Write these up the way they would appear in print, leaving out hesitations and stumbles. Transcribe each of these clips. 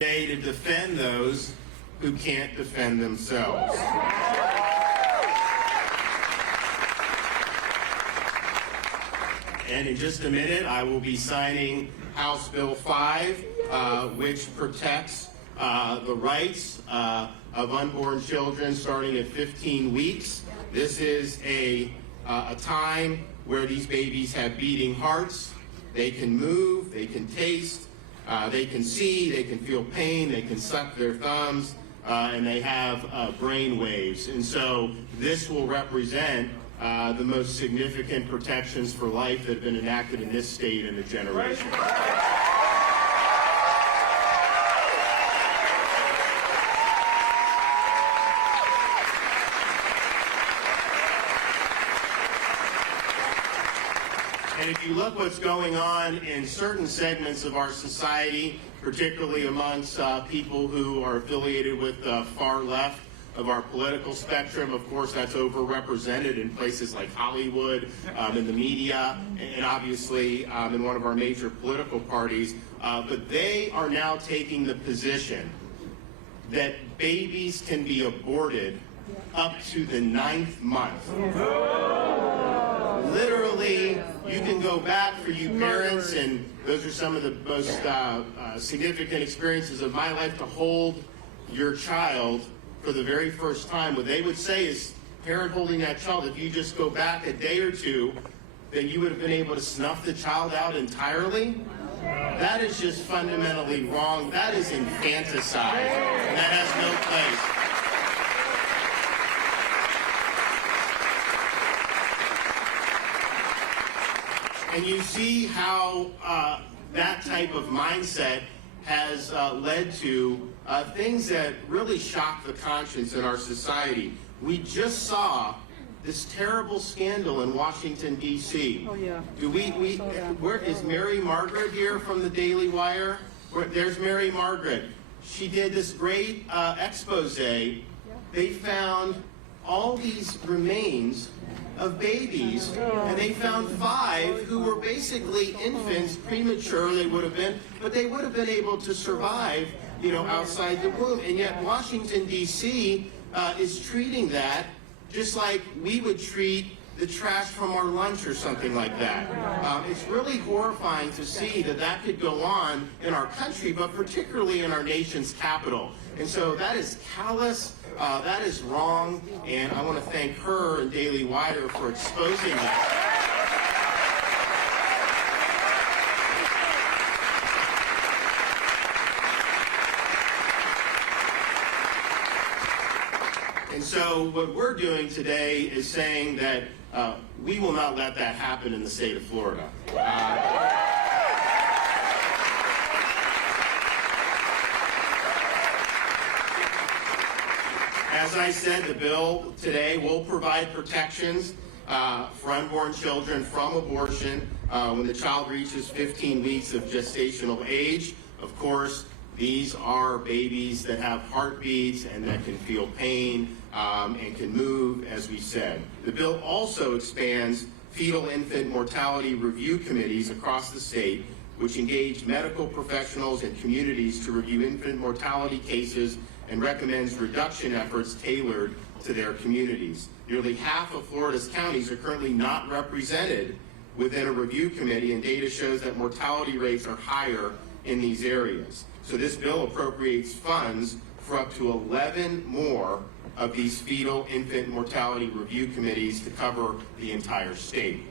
Day to defend those who can't defend themselves. And in just a minute, I will be signing House Bill 5, which protects the rights of unborn children starting at 15 weeks. This is a time where these babies have beating hearts. They can move, they can taste, they can see, they can feel pain, they can suck their thumbs, and they have brain waves. And so this will represent the most significant protections for life that have been enacted in this state in a generation. And if you look what's going on in certain segments of our society, particularly amongst people who are affiliated with the far left of our political spectrum, of course that's overrepresented in places like Hollywood, in the media, and obviously in one of our major political parties. But they are now taking the position that babies can be aborted up to the 9th month. Literally, you can go back for you parents, and those are some of the most significant experiences of my life, to hold your child for the very first time. What they would say is, parent holding that child, if you just go back a day or two, then you would have been able to snuff the child out entirely. That is just fundamentally wrong. That is infanticide. And that has no place. And you see how that type of mindset has led to things that really shock the conscience in our society. We just saw this terrible scandal in Washington, D.C. Oh, yeah. Where is Mary Margaret here from the Daily Wire? There's Mary Margaret. She did this great expose. They found all these remains of babies, and they found 5 who were basically infants, premature they would have been, but they would have been able to survive, outside the womb. And yet Washington, D.C. Is treating that just like we would treat the trash from our lunch or something like that. It's really horrifying to see that that could go on in our country, but particularly in our nation's capital. And so that is callous, that is wrong, and I want to thank her and Daily Wire for exposing that. And so what we're doing today is saying that we will not let that happen in the state of Florida. As I said, the bill today will provide protections for unborn children from abortion when the child reaches 15 weeks of gestational age. Of course, these are babies that have heartbeats and that can feel pain and can move, as we said. The bill also expands fetal infant mortality review committees across the state, which engage medical professionals and communities to review infant mortality cases and recommends reduction efforts tailored to their communities. Nearly half of Florida's counties are currently not represented within a review committee, and data shows that mortality rates are higher in these areas. So this bill appropriates funds for up to 11 more of these fetal infant mortality review committees to cover the entire state.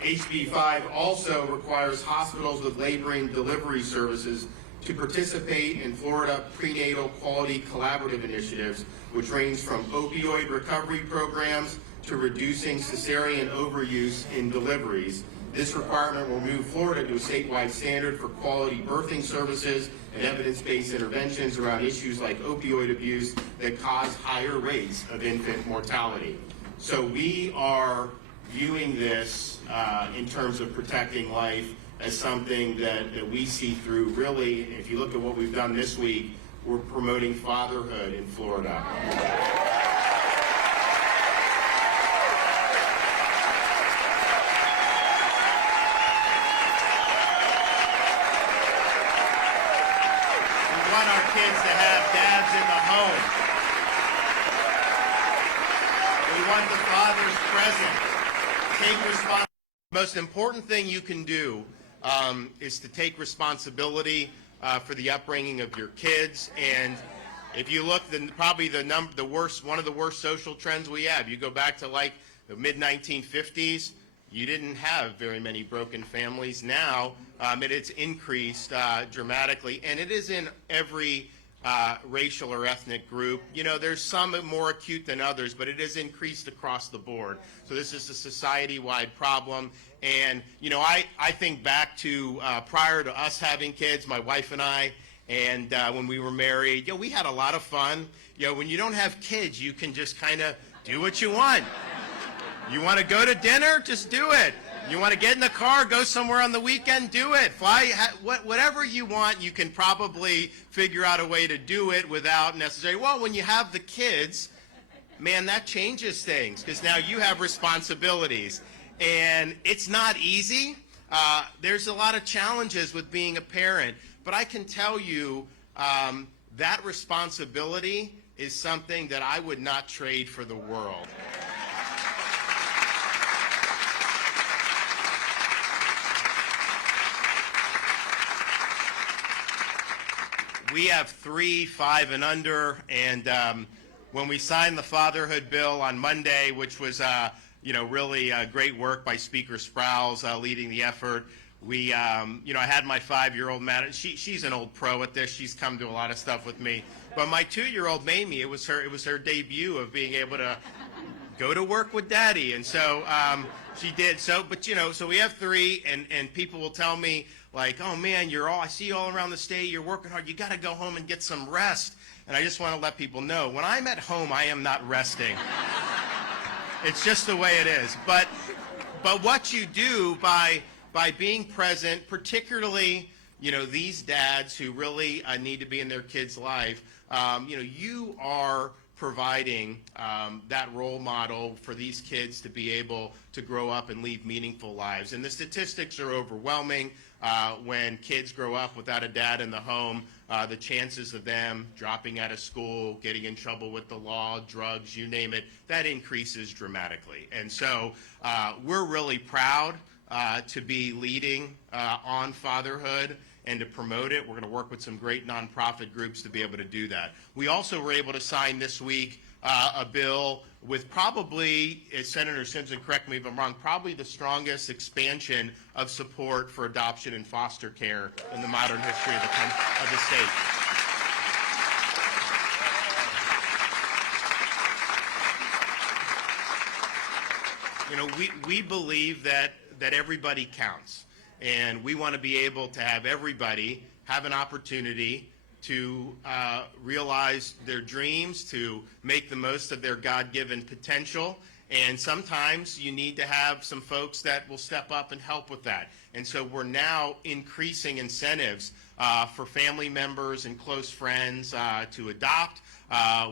HB 5 also requires hospitals with laboring delivery services to participate in Florida prenatal quality collaborative initiatives, which range from opioid recovery programs to reducing cesarean overuse in deliveries. This requirement will move Florida to a statewide standard for quality birthing services and evidence-based interventions around issues like opioid abuse that cause higher rates of infant mortality. So we are viewing this in terms of protecting life as something that we see through. Really, if you look at what we've done this week, we're promoting fatherhood in Florida. dads in the home. We want the fathers present. Take responsibility. The most important thing you can do is to take responsibility for the upbringing of your kids. And if you look, probably one of the worst social trends we have. You go back to like the mid-1950s. You didn't have very many broken families. Now, it's increased dramatically, and it is in every racial or ethnic group. You know, there's some more acute than others, but it is increased across the board. So this is a society-wide problem. And, you know, I think back to prior to us having kids, my wife and I, and when we were married, you know, we had a lot of fun. You know, when you don't have kids, you can just kind of do what you want. You want to go to dinner? Just do it. You want to get in the car, go somewhere on the weekend? Do it. Fly, whatever you want, you can probably figure out a way to do it without necessarily, well, when you have the kids, man, that changes things because now you have responsibilities. And it's not easy. There's a lot of challenges with being a parent. But I can tell you that responsibility is something that I would not trade for the world. We have 3, 5, and under, and when we signed the fatherhood bill on Monday, which was really great work by Speaker Sprowls leading the effort, we I had my 5-year-old Matt. She's an old pro at this. She's come to a lot of stuff with me. But my 2-year-old Mamie, it was her debut of being able to go to work with Daddy, and so she did. So, but so we have 3, and people will tell me, like, oh man, I see you all around the state, you're working hard, you got to go home and get some rest. And I just want to let people know, when I'm at home, I am not resting. It's just the way it is. But what you do by being present, particularly, these dads who really need to be in their kids' life, you are providing that role model for these kids to be able to grow up and lead meaningful lives. And the statistics are overwhelming. When kids grow up without a dad in the home, the chances of them dropping out of school, getting in trouble with the law, drugs, you name it, that increases dramatically. And so we're really proud to be leading on fatherhood and to promote it. We're going to work with some great nonprofit groups to be able to do that. We also were able to sign this week a bill with probably, as Senator Simpson, correct me if I'm wrong, probably the strongest expansion of support for adoption and foster care in the modern history of the state. We believe that everybody counts. And we want to be able to have everybody have an opportunity to realize their dreams, to make the most of their God-given potential. And sometimes you need to have some folks that will step up and help with that. And so we're now increasing incentives for family members and close friends to adopt.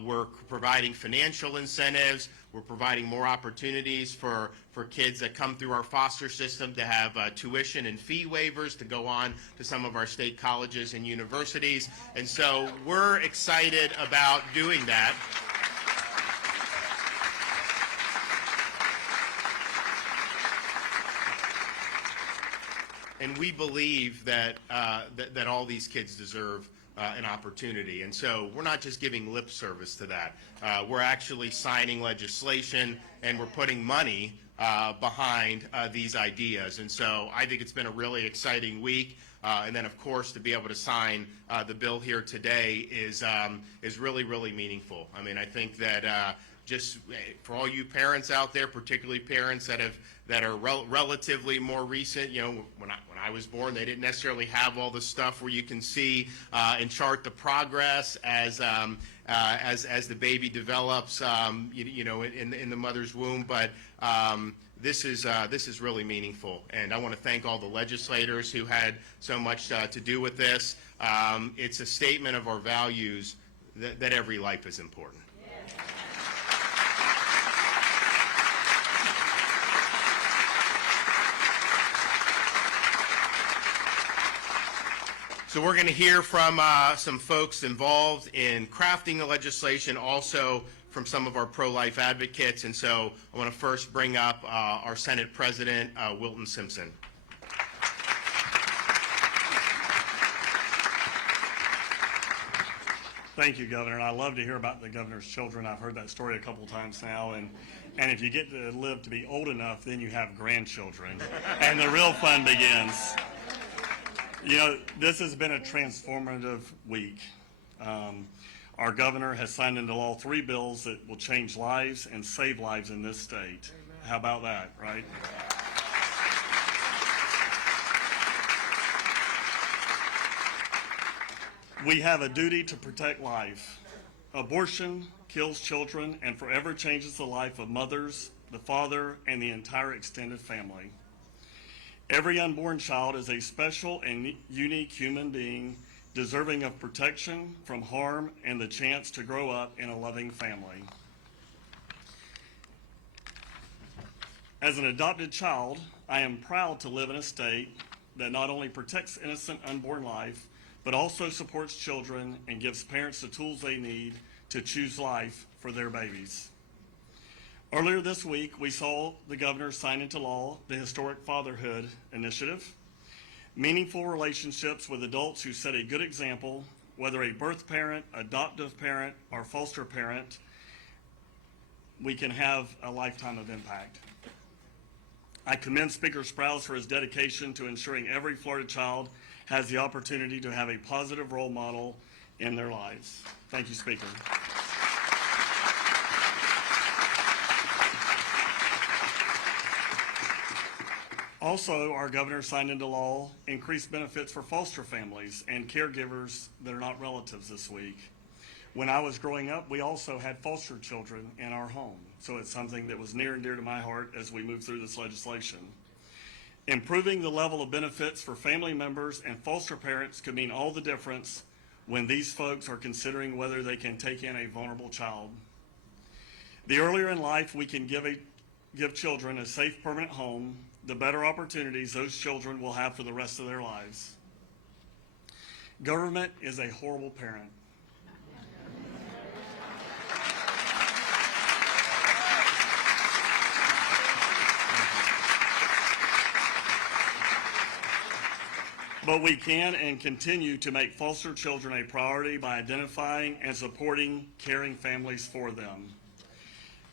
We're providing financial incentives. We're providing more opportunities for kids that come through our foster system to have tuition and fee waivers to go on to some of our state colleges and universities. And so we're excited about doing that. And we believe that that all these kids deserve an opportunity. And so we're not just giving lip service to that. We're actually signing legislation and we're putting money behind these ideas. And so I think it's been a really exciting week. And then, of course, to be able to sign the bill here today is really, really meaningful. I mean, I think that just for all you parents out there, particularly parents that are relatively more recent, when I was born, they didn't necessarily have all the stuff where you can see and chart the progress as the baby develops, in the mother's womb. But this is really meaningful, and I want to thank all the legislators who had so much to do with this. It's a statement of our values that every life is important. So we're going to hear from some folks involved in crafting the legislation, also from some of our pro-life advocates. And so I want to first bring up our Senate President, Wilton Simpson. Thank you, Governor. And I love to hear about the governor's children. I've heard that story a couple times now. And if you get to live to be old enough, then you have grandchildren. And the real fun begins. You know, this has been a transformative week. Our governor has signed into law 3 bills that will change lives and save lives in this state. Amen. How about that, right? We have a duty to protect life. Abortion kills children and forever changes the life of mothers, the father, and the entire extended family. Every unborn child is a special and unique human being deserving of protection from harm and the chance to grow up in a loving family. As an adopted child, I am proud to live in a state that not only protects innocent unborn life, but also supports children and gives parents the tools they need to choose life for their babies. Earlier this week, we saw the governor sign into law the historic Fatherhood Initiative. Meaningful relationships with adults who set a good example, whether a birth parent, adoptive parent, or foster parent, we can have a lifetime of impact. I commend Speaker Sprouse for his dedication to ensuring every Florida child has the opportunity to have a positive role model in their lives. Thank you, Speaker. Also, our governor signed into law increased benefits for foster families and caregivers that are not relatives this week. When I was growing up, we also had foster children in our home, so it's something that was near and dear to my heart as we move through this legislation. Improving the level of benefits for family members and foster parents could mean all the difference when these folks are considering whether they can take in a vulnerable child. The earlier in life we can give children a safe, permanent home, the better opportunities those children will have for the rest of their lives. Government is a horrible parent. But we can and continue to make foster children a priority by identifying and supporting caring families for them.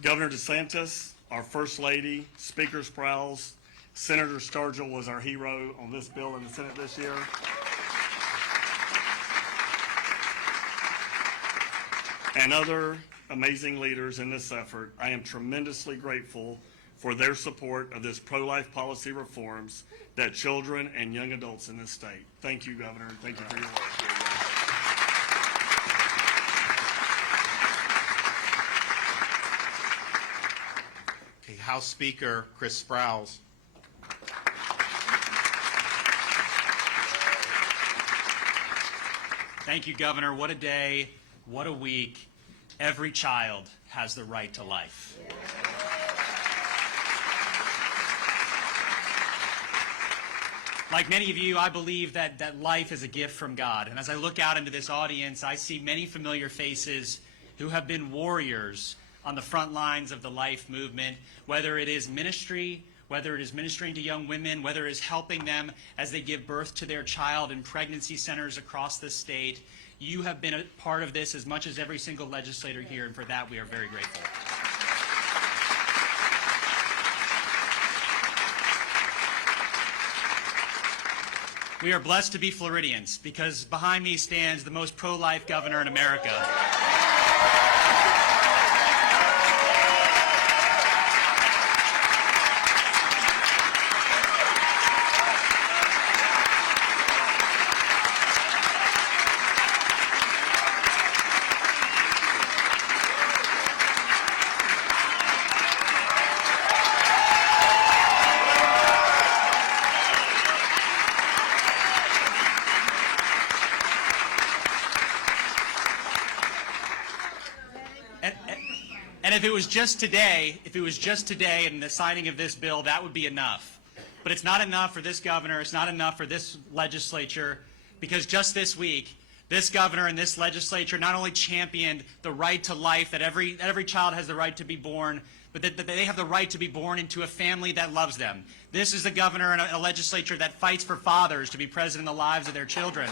Governor DeSantis, our First Lady, Speaker Sprouse, Senator Sturgill was our hero on this bill in the Senate this year. And other amazing leaders in this effort. I am tremendously grateful for their support of this pro-life policy reforms that children and young adults in this state. Thank you, Governor, and thank you for your work. Okay, House Speaker Chris Sprouse. Thank you, Governor. What a day, what a week. Every child has the right to life. Like many of you, I believe that life is a gift from God. And as I look out into this audience, I see many familiar faces who have been warriors on the front lines of the life movement, whether it is ministry, whether it is ministering to young women, whether it is helping them as they give birth to their child in pregnancy centers across the state. You have been a part of this as much as every single legislator here, and for that we are very grateful. We are blessed to be Floridians because behind me stands the most pro-life governor in America. And if it was just today and the signing of this bill, that would be enough. But it's not enough for this governor, it's not enough for this legislature, Because just this week, this governor and this legislature not only championed the right to life, that every child has the right to be born, but that they have the right to be born into a family that loves them. This is a governor and a legislature that fights for fathers to be present in the lives of their children.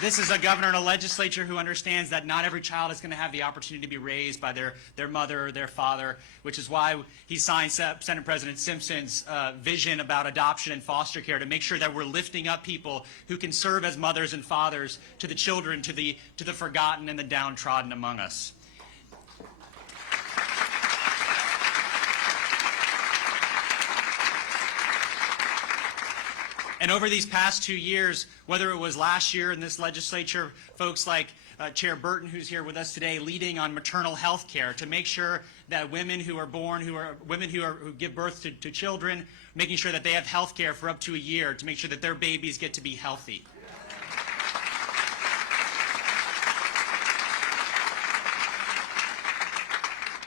This is a governor and a legislature who understands that not every child is going to have the opportunity to be raised by their mother or their father, which is why he signed Senate President Simpson's vision about adoption and foster care to make sure that we're lifting up people who can serve as mothers and fathers to the children, to the forgotten and the downtrodden among us. And over these past 2 years, whether it was last year in this legislature, folks like Chair Burton, who's here with us today, leading on maternal health care to make sure that women who are born, who give birth to children, making sure that they have health care for up to a year to make sure that their babies get to be healthy.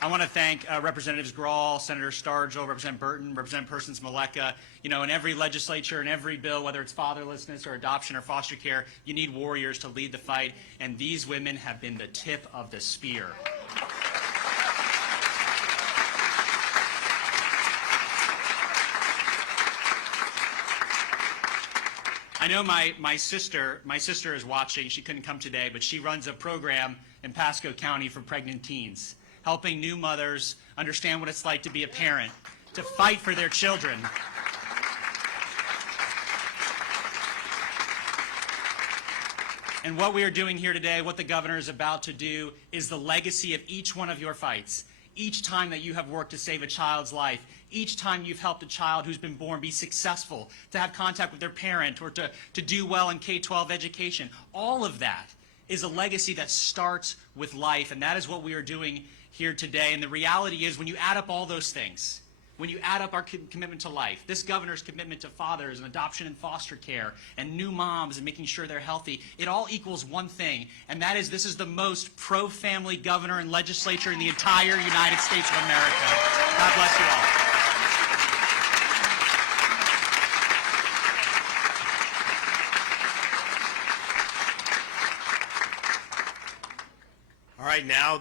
I want to thank Representatives Grawl, Senator Stargel, Representative Burton, Representative Persons Maleka. You know, in every legislature, in every bill, whether it's fatherlessness or adoption or foster care, you need warriors to lead the fight, and these women have been the tip of the spear. I know my sister is watching. She couldn't come today, but she runs a program in Pasco County for pregnant teens, helping new mothers understand what it's like to be a parent, to fight for their children. And what we are doing here today, what the governor is about to do, is the legacy of each one of your fights. Each time that you have worked to save a child's life, each time you've helped a child who's been born be successful, to have contact with their parent, or to do well in K-12 education, all of that is a legacy that starts with life, and that is what we are doing here today. And the reality is, when you add up all those things, when you add up our commitment to life, this governor's commitment to fathers and adoption and foster care and new moms and making sure they're healthy, it all equals one thing, and that is this is the most pro-family governor and legislature in the entire United States of America. God bless you all. All right, now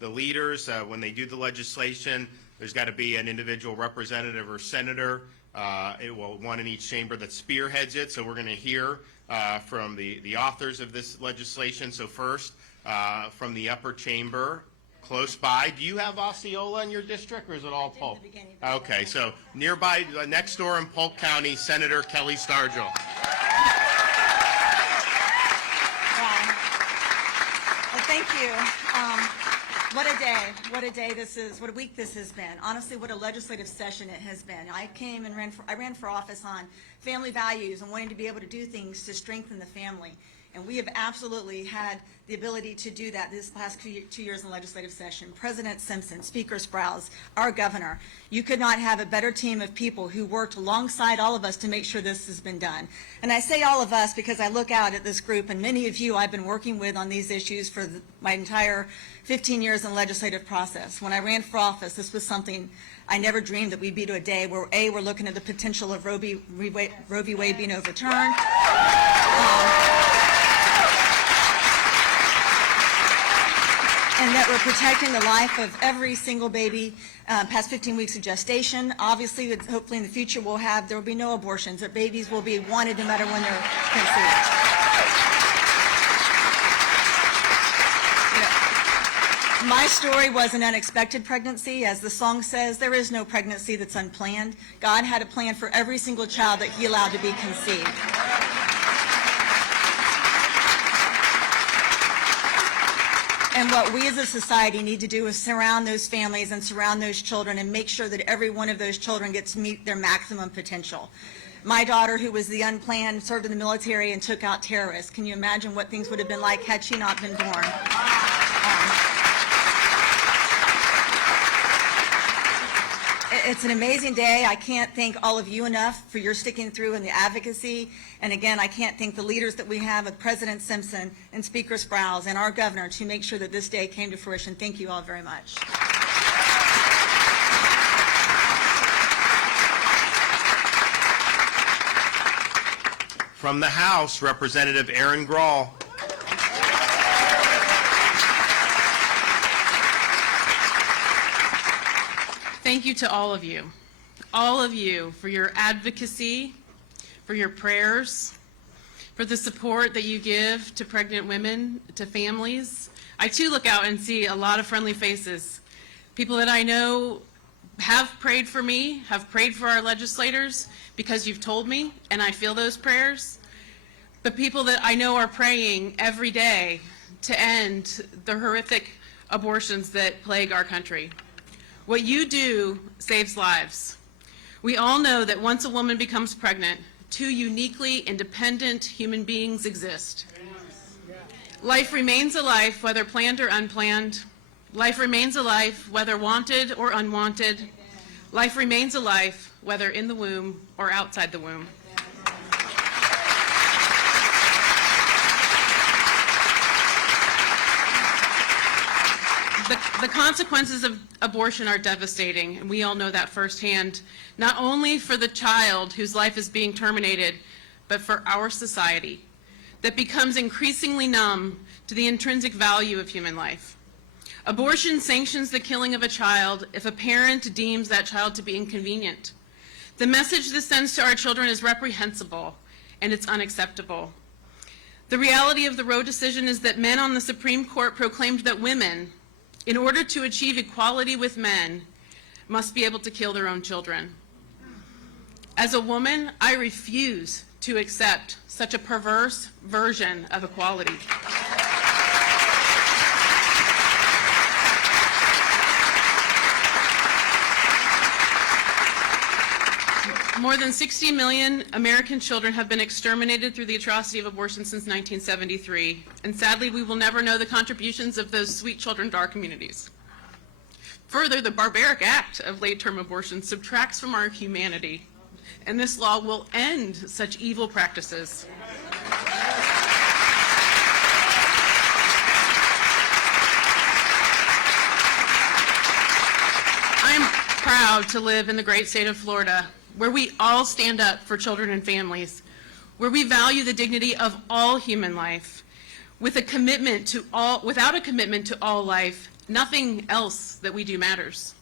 the leaders, when they do the legislation, there's got to be an individual representative or senator, one in each chamber that spearheads it. So we're going to hear from the authors of this legislation. So first, from the upper chamber, close by. Do you have Osceola in your district, or is it all Polk? Okay, so nearby, next door in Polk County, Senator Kelly Stargel. Thank you. What a day this is, what a week this has been. Honestly, what a legislative session it has been. I came and ran for office on family values and wanting to be able to do things to strengthen the family. And we have absolutely had the ability to do that this past 2 years in legislative session. President Simpson, Speaker Sprouse, our governor. You could not have a better team of people who worked alongside all of us to make sure this has been done. And I say all of us because I look out at this group, and many of you I've been working with on these issues for my entire 15 years in the legislative process. When I ran for office, this was something I never dreamed that we'd be to a day where, A, we're looking at the potential of Roe v. Wade being overturned. And that we're protecting the life of every single baby past 15 weeks of gestation. Obviously, hopefully in the future there will be no abortions, that babies will be wanted no matter when they're conceived. My story was an unexpected pregnancy. As the song says, there is no pregnancy that's unplanned. God had a plan for every single child that He allowed to be conceived. And what we as a society need to do is surround those families and surround those children and make sure that every one of those children gets to meet their maximum potential. My daughter, who was the unplanned, served in the military and took out terrorists. Can you imagine what things would have been like had she not been born? It's an amazing day. I can't thank all of you enough for your sticking through and the advocacy. And again, I can't thank the leaders that we have with President Simpson and Speaker Sprouse and our governor to make sure that this day came to fruition. Thank you all very much. From the House, Representative Aaron Grawl. Thank you to all of you for your advocacy, for your prayers, for the support that you give to pregnant women, to families. I too look out and see a lot of friendly faces. People that I know have prayed for me, have prayed for our legislators because you've told me, and I feel those prayers. The people that I know are praying every day to end the horrific abortions that plague our country. What you do saves lives. We all know that once a woman becomes pregnant, two uniquely independent human beings exist. Life remains a life, whether planned or unplanned. Life remains a life, whether wanted or unwanted. Life remains a life, whether in the womb or outside the womb. The consequences of abortion are devastating, and we all know that firsthand, not only for the child whose life is being terminated, but for our society that becomes increasingly numb to the intrinsic value of human life. Abortion sanctions the killing of a child if a parent deems that child to be inconvenient. The message this sends to our children is reprehensible, and it's unacceptable. The reality of the Roe decision is that men on the Supreme Court proclaimed that women, in order to achieve equality with men, must be able to kill their own children. As a woman, I refuse to accept such a perverse version of equality. More than 60 million American children have been exterminated through the atrocity of abortion since 1973, and sadly, we will never know the contributions of those sweet children to our communities. Further, the barbaric act of late-term abortion subtracts from our humanity, and this law will end such evil practices. I am proud to live in the great state of Florida, where we all stand up for children and families, where we value the dignity of all human life. Without a commitment to all life, nothing else that we do matters.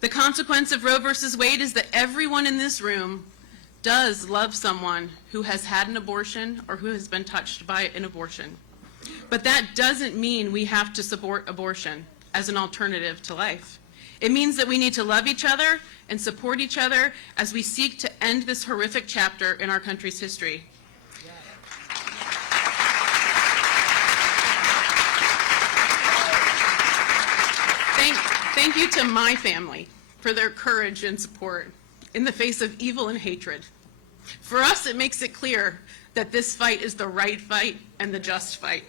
The consequence of Roe versus Wade is that everyone in this room does love someone who has had an abortion or who has been touched by an abortion. But that doesn't mean we have to support abortion as an alternative to life. It means that we need to love each other and support each other as we seek to end this horrific chapter in our country's history. Thank you to my family for their courage and support in the face of evil and hatred. For us, it makes it clear that this fight is the right fight and the just fight.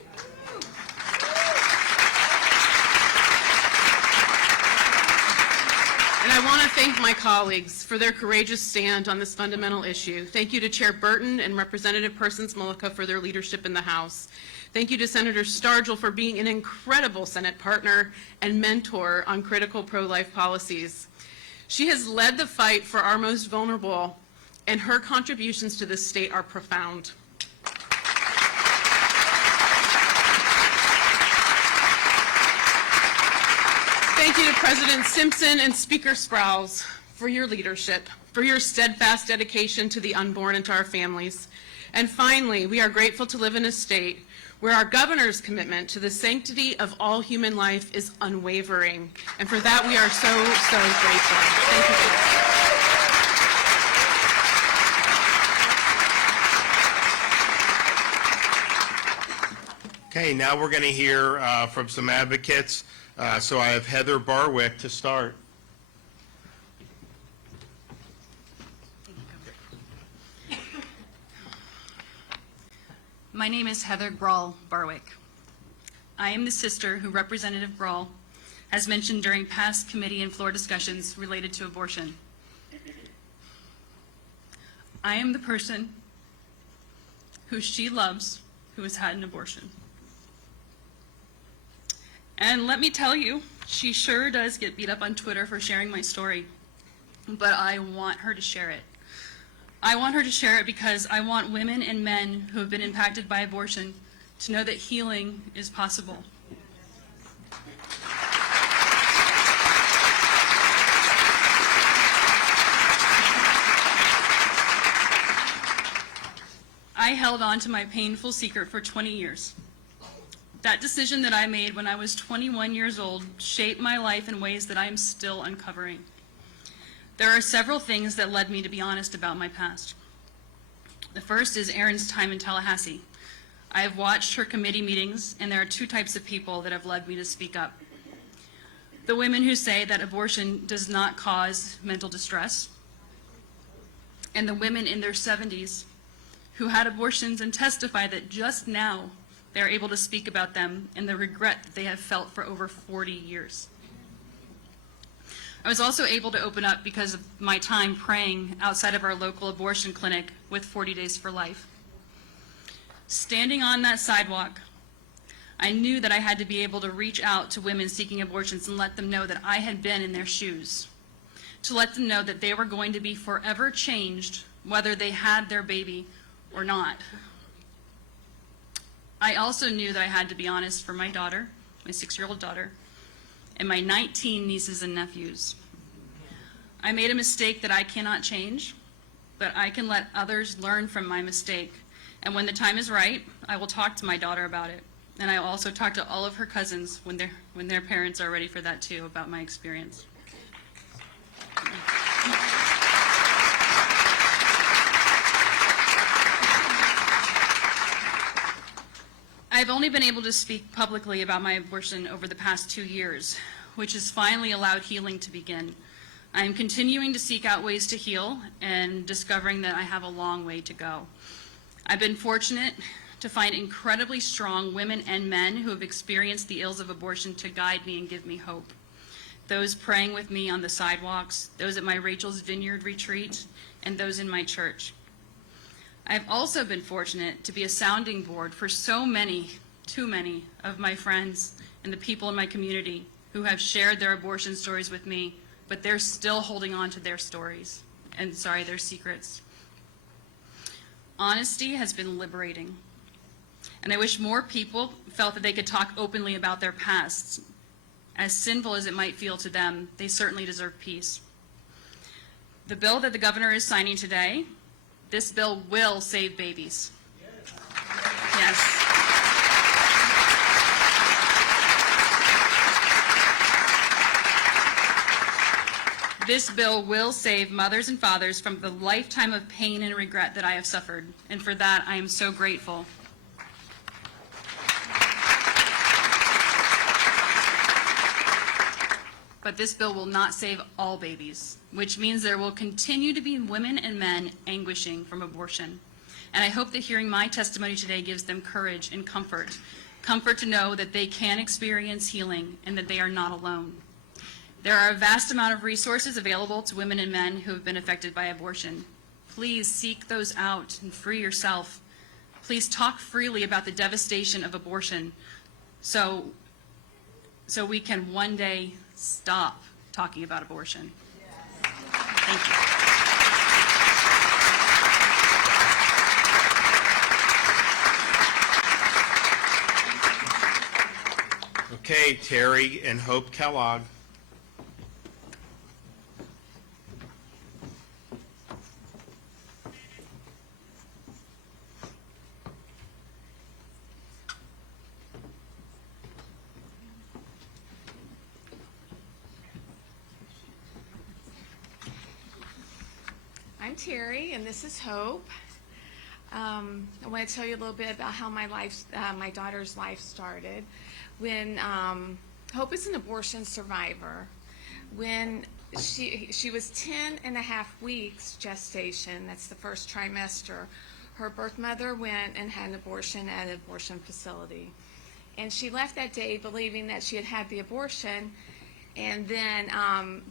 And I want to thank my colleagues for their courageous stand on this fundamental issue. Thank you to Chair Burton and Representative Persons Mullica for their leadership in the House. Thank you to Senator Stargel for being an incredible Senate partner and mentor on critical pro-life policies. She has led the fight for our most vulnerable, and her contributions to this state are profound. Thank you to President Simpson and Speaker Sprowls for your leadership, for your steadfast dedication to the unborn and to our families. And finally, we are grateful to live in a state where our governor's commitment to the sanctity of all human life is unwavering. And for that, we are so, so grateful. Thank you. Okay, now we're going to hear from some advocates. So I have Heather Barwick to start. My name is Heather Grawl Barwick. I am the sister who Representative Grawl has mentioned during past committee and floor discussions related to abortion. I am the person who she loves who has had an abortion. And let me tell you, she sure does get beat up on Twitter for sharing my story, but I want her to share it. I want her to share it because I want women and men who have been impacted by abortion to know that healing is possible. I held on to my painful secret for 20 years. That decision that I made when I was 21 years old shaped my life in ways that I am still uncovering. There are several things that led me to be honest about my past. The first is Erin's time in Tallahassee. I have watched her committee meetings, and there are two types of people that have led me to speak up. The women who say that abortion does not cause mental distress, and the women in their 70s who had abortions and testify that just now they are able to speak about them and the regret that they have felt for over 40 years. I was also able to open up because of my time praying outside of our local abortion clinic with 40 Days for Life. Standing on that sidewalk, I knew that I had to be able to reach out to women seeking abortions and let them know that I had been in their shoes, to let them know that they were going to be forever changed whether they had their baby or not. I also knew that I had to be honest for my daughter, my 6-year-old daughter, and my 19 nieces and nephews. I made a mistake that I cannot change, but I can let others learn from my mistake. And when the time is right, I will talk to my daughter about it. And I will also talk to all of her cousins when their parents are ready for that too, about my experience. I've only been able to speak publicly about my abortion over the past 2 years, which has finally allowed healing to begin. I am continuing to seek out ways to heal and discovering that I have a long way to go. I've been fortunate to find incredibly strong women and men who have experienced the ills of abortion to guide me and give me hope. Those praying with me on the sidewalks, those at my Rachel's Vineyard retreat, and those in my church. I've also been fortunate to be a sounding board for so many, too many, of my friends and the people in my community who have shared their abortion stories with me, but they're still holding on to their stories, and their secrets. Honesty has been liberating, and I wish more people felt that they could talk openly about their pasts. As sinful as it might feel to them, they certainly deserve peace. The bill that the governor is signing today, this bill will save babies. Yes. This bill will save mothers and fathers from the lifetime of pain and regret that I have suffered, and for that I am so grateful. But this bill will not save all babies, which means there will continue to be women and men anguishing from abortion. And I hope that hearing my testimony today gives them courage and comfort. Comfort to know that they can experience healing and that they are not alone. There are a vast amount of resources available to women and men who have been affected by abortion. Please seek those out and free yourself. Please talk freely about the devastation of abortion so we can one day stop talking about abortion. Thank you. Okay, Terry and Hope Kellogg. I'm Terry, and this is Hope. I want to tell you a little bit about how my daughter's life started. When Hope is an abortion survivor. When she was 10 and a half weeks gestation, that's the first trimester, her birth mother went and had an abortion at an abortion facility. And she left that day believing that she had had the abortion. And then,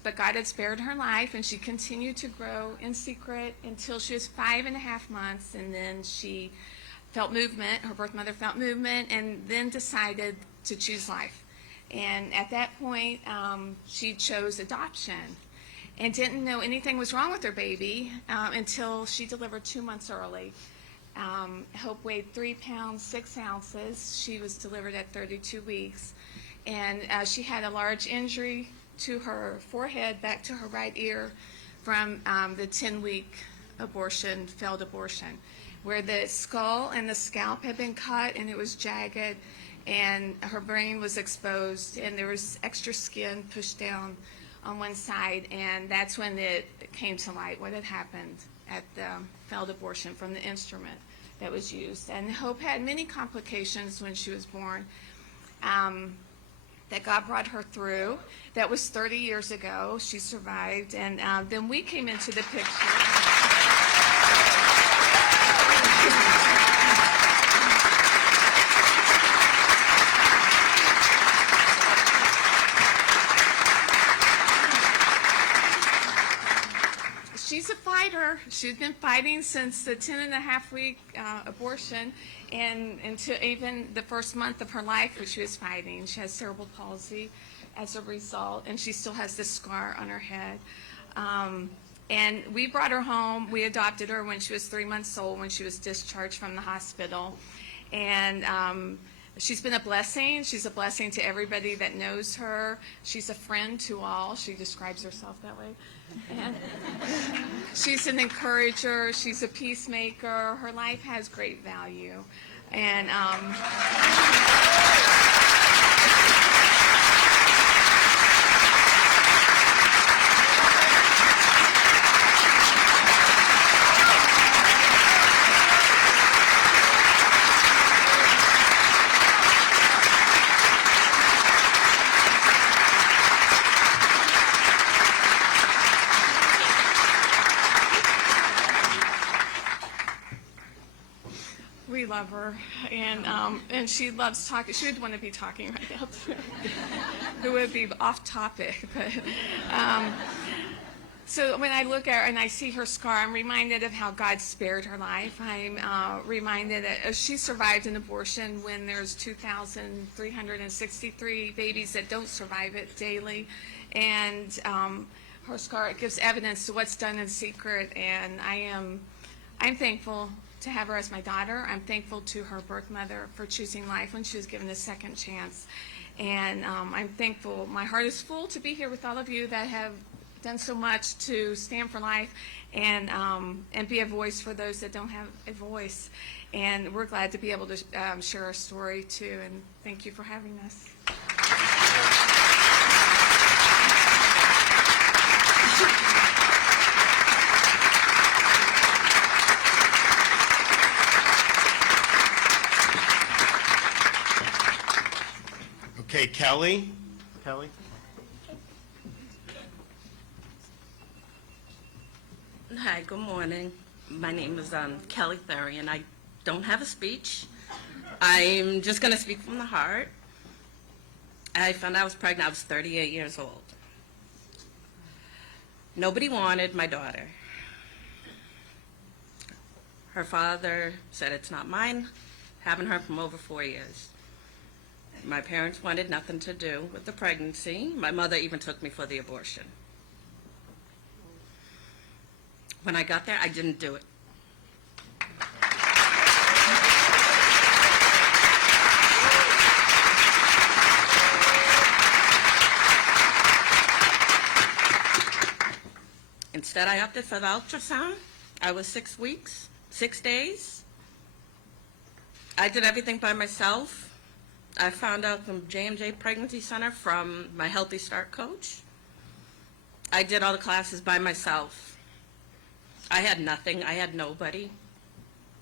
but God had spared her life, and she continued to grow in secret until she was 5.5 months, and then she felt movement, her birth mother felt movement, and then decided to choose life. And at that point, she chose adoption. and didn't know anything was wrong with her baby until she delivered 2 months early. Hope weighed 3 pounds, 6 ounces. She was delivered at 32 weeks. And she had a large injury to her forehead, back to her right ear, from the 10-week abortion, failed abortion, where the skull and the scalp had been cut and it was jagged, and her brain was exposed, and there was extra skin pushed down on one side, and that's when it came to light what had happened at the failed abortion from the instrument that was used. And Hope had many complications when she was born that God brought her through. That was 30 years ago. She survived, and then we came into the picture. She's a fighter. She's been fighting since the 10-and-a-half-week abortion, and into even the first month of her life where she was fighting. She has cerebral palsy as a result, and she still has this scar on her head. And we brought her home. We adopted her when she was 3 months old, when she was discharged from the hospital. And she's been a blessing. She's a blessing to everybody that knows her. She's a friend to all. She describes herself that way. And she's an encourager. She's a peacemaker. Her life has great value. And we love her, and she loves talking. She would want to be talking right now. It would be off topic, but so when I look at her and I see her scar, I'm reminded of how God spared her life. I'm reminded that she survived an abortion when there's 2,363 babies that don't survive it daily, and her scar, it gives evidence to what's done in secret, and I'm thankful to have her as my daughter. I'm thankful to her birth mother for choosing life when she was given a second chance. And I'm thankful. My heart is full to be here with all of you that have done so much to stand for life and be a voice for those that don't have a voice. And we're glad to be able to share our story too. And thank you for having us. Okay, Kelly. Kelly? Hi, good morning. My name is Kelly Thury, and I don't have a speech. I'm just going to speak from the heart. I found out I was pregnant. I was 38 years old. Nobody wanted my daughter. Her father said it's not mine. Haven't heard from over 4 years. My parents wanted nothing to do with the pregnancy. My mother even took me for the abortion. When I got there, I didn't do it. Instead, I opted for the ultrasound. I was 6 weeks, 6 days. I did everything by myself. I found out from J&J Pregnancy Center from my Healthy Start coach. I did all the classes by myself. I had nothing. I had nobody.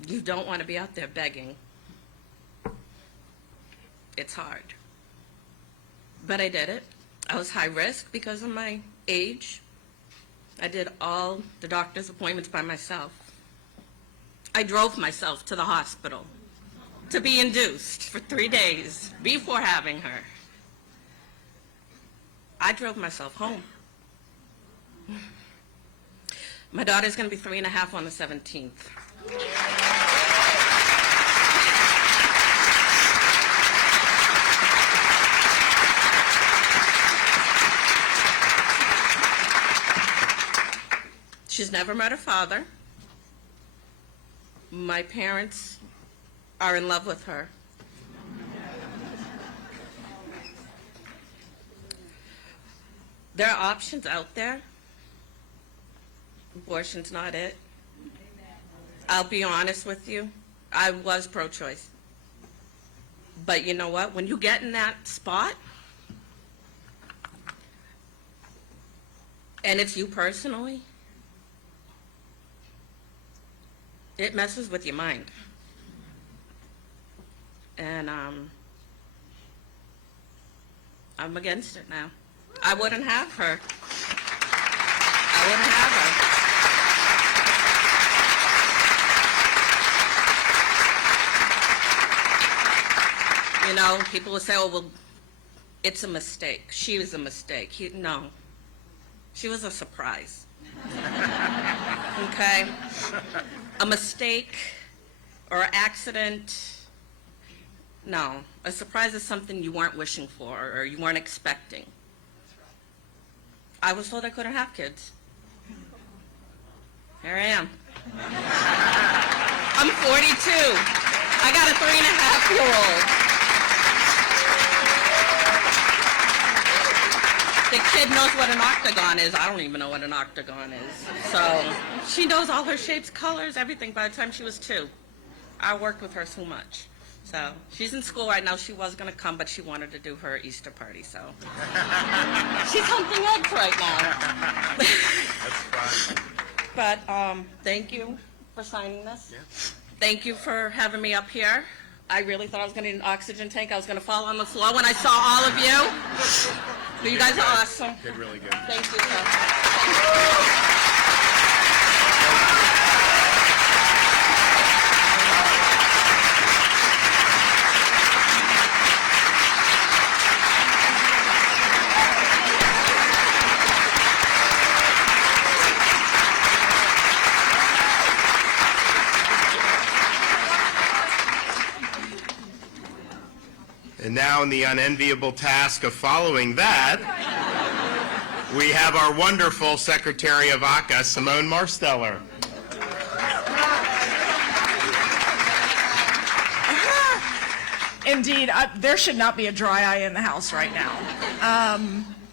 You don't want to be out there begging. It's hard. But I did it. I was high risk because of my age. I did all the doctor's appointments by myself. I drove myself to the hospital to be induced for 3 days before having her. I drove myself home. My daughter's going to be 3.5 on the 17th. She's never met her father. My parents are in love with her. There are options out there. Abortion's not it. I'll be honest with you. I was pro-choice. But you know what? When you get in that spot, and it's you personally, it messes with your mind. And I'm against it now. I wouldn't have her. I wouldn't have her. You know, people will say, oh, well, it's a mistake. She was a mistake. No. She was a surprise. Okay? A mistake or an accident, no. A surprise is something you weren't wishing for or you weren't expecting. I was told I couldn't have kids. Here I am. I'm 42. I got a 3.5-year-old. The kid knows what an octagon is. I don't even know what an octagon is. So she knows all her shapes, colors, everything by the time she was 2. I worked with her so much. So she's in school right now. She was going to come, but she wanted to do her Easter party, so. She's hunting eggs right now. That's fine. But thank you for signing this. Yeah. Thank you for having me up here. I really thought I was going to need an oxygen tank. I was going to fall on the floor when I saw all of you. But you guys are awesome. Did really good. Thank you, sir. And now in the unenviable task of following that, we have our wonderful Secretary of ACA, Simone Marsteller. Indeed, there should not be a dry eye in the house right now.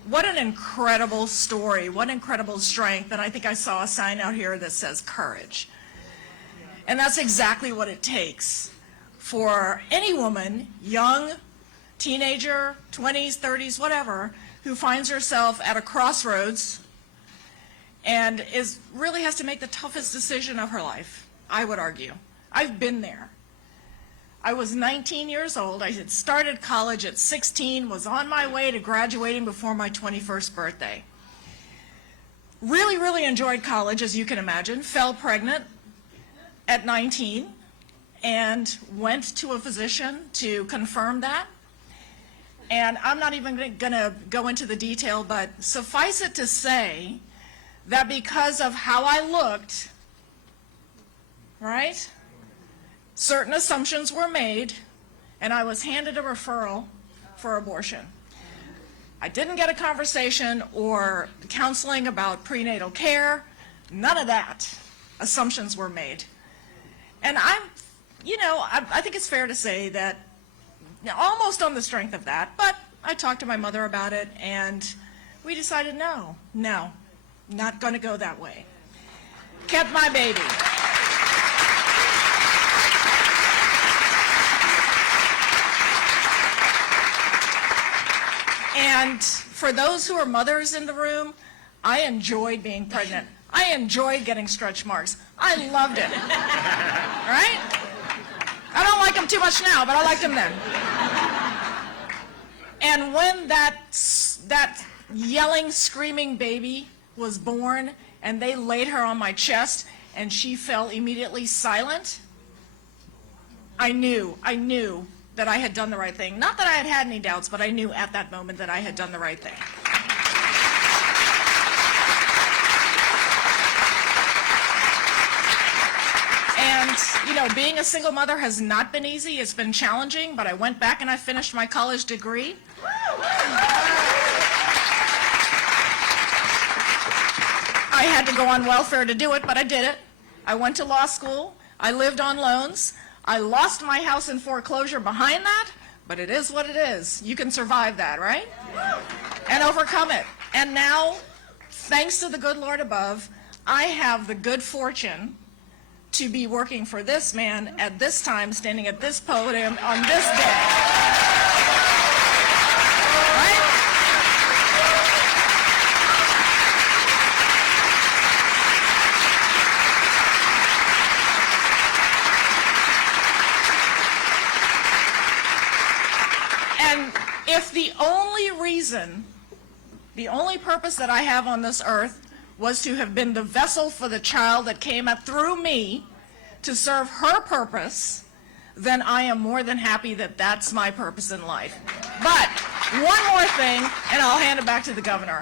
What an incredible story, what incredible strength, and I think I saw a sign out here that says courage. And that's exactly what it takes for any woman, young, teenager, 20s, 30s, whatever, who finds herself at a crossroads and really has to make the toughest decision of her life, I would argue. I've been there. I was 19 years old. I had started college at 16, was on my way to graduating before my 21st birthday. Really, really enjoyed college, as you can imagine. Fell pregnant at 19 and went to a physician to confirm that. And I'm not even going to go into the detail, but suffice it to say that because of how I looked, right, certain assumptions were made, and I was handed a referral for abortion. I didn't get a conversation or counseling about prenatal care, none of that. Assumptions were made. And I think it's fair to say that almost on the strength of that, but I talked to my mother about it, and we decided no, not going to go that way. Kept my baby. And for those who are mothers in the room, I enjoyed being pregnant. I enjoyed getting stretch marks. I loved it. Right? I don't like them too much now, but I liked them then. And when that yelling, screaming baby was born, and they laid her on my chest, and she fell immediately silent, I knew that I had done the right thing. Not that I had any doubts, but I knew at that moment that I had done the right thing. And, being a single mother has not been easy. It's been challenging, but I went back and I finished my college degree. I had to go on welfare to do it, but I did it. I went to law school. I lived on loans. I lost my house in foreclosure behind that, but it is what it is. You can survive that, right? And overcome it. And now, thanks to the good Lord above, I have the good fortune to be working for this man at this time, standing at this podium on this day. Right? And if the only reason, the only purpose that I have on this earth was to have been the vessel for the child that came up through me to serve her purpose, then I am more than happy that that's my purpose in life. But one more thing, and I'll hand it back to the governor.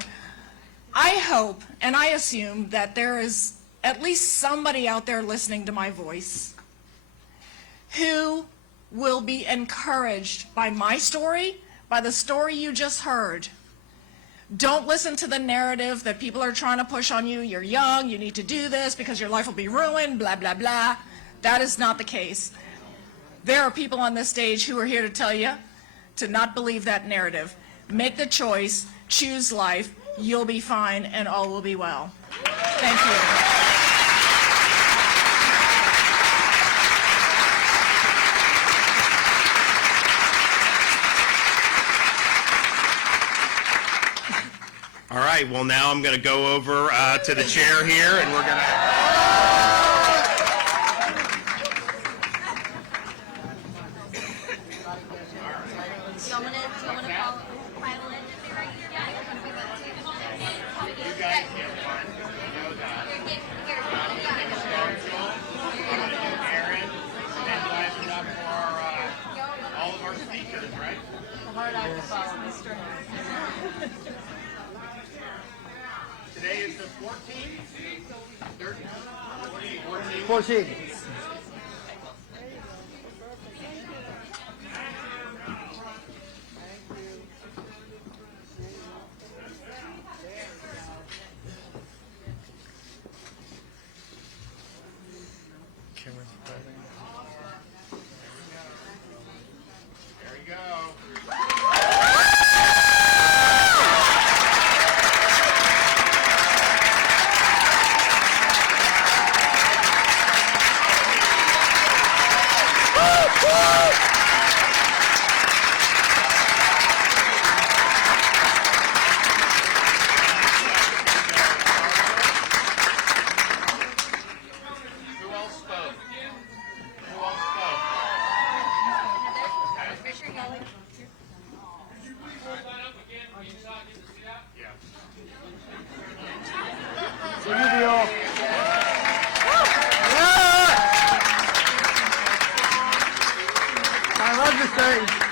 I hope and I assume that there is at least somebody out there listening to my voice who will be encouraged by my story, by the story you just heard. Don't listen to the narrative that people are trying to push on you. You're young, you need to do this because your life will be ruined, blah, blah, blah. That is not the case. There are people on this stage who are here to tell you to not believe that narrative. Make the choice, choose life, you'll be fine, and all will be well. Thank you. All right, well, now I'm going to go over to the chair here, and we're going to... Today is the 14th? 13th? 14. There you go. Who else spoke? Who else spoke? Yeah. Silvio. I love the stage.